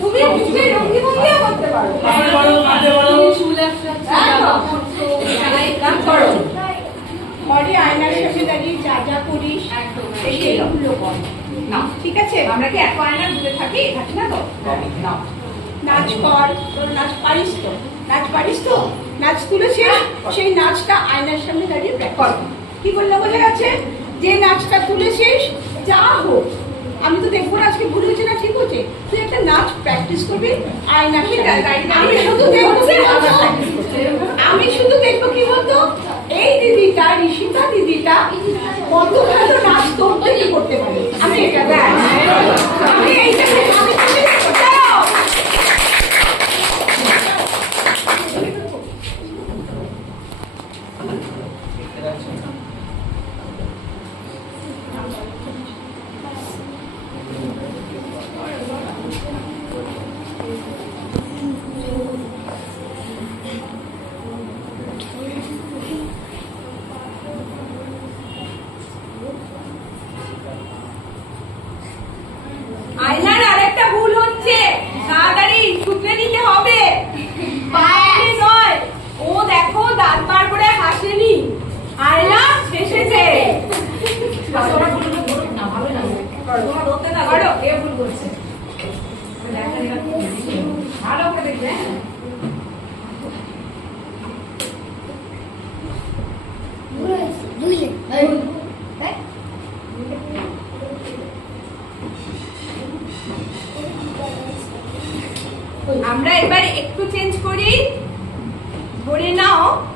তুমি মুখে রঙি ভঙ্গিও করতে পারো। ঘরে আয়নার সামনে দাঁড়িয়ে যা যা করিস সেইগুলো কর না, ঠিক আছে? আমরা কি এত আয়নার দূরে থাকি না তো? নাচ কর, তোর নাচ পারিস তো? নাচ পারিস তো? নাচ তুলেছিস, সেই নাচটা আয়নার সামনে দাঁড়িয়ে কর। কি বললে বোঝা গেছে? যে নাচটা তুলেছিস যা হোক, আমি তো দেখবো আজকে ভুল হয়েছে না ঠিক হচ্ছে, তুই একটা নাচ প্র্যাকটিস করবি আয়নার সামনে। আমি শুধু দেখবো কি বলতো, এই দিদিটা, ঋষিতা দিদিটা কত ভালো নাচ তোর তৈরি করতে পারে। আমি এটা আমি এইটা আয়নার আরেকটা ভুল হচ্ছে, তাড়াতাড়ি শুকনে নিতে হবে, বাইরে নয়। ও দেখো দাঁত বার করে হাসেনি, আয়না এসেছে। ভালো করে দেখবে। বুঝলে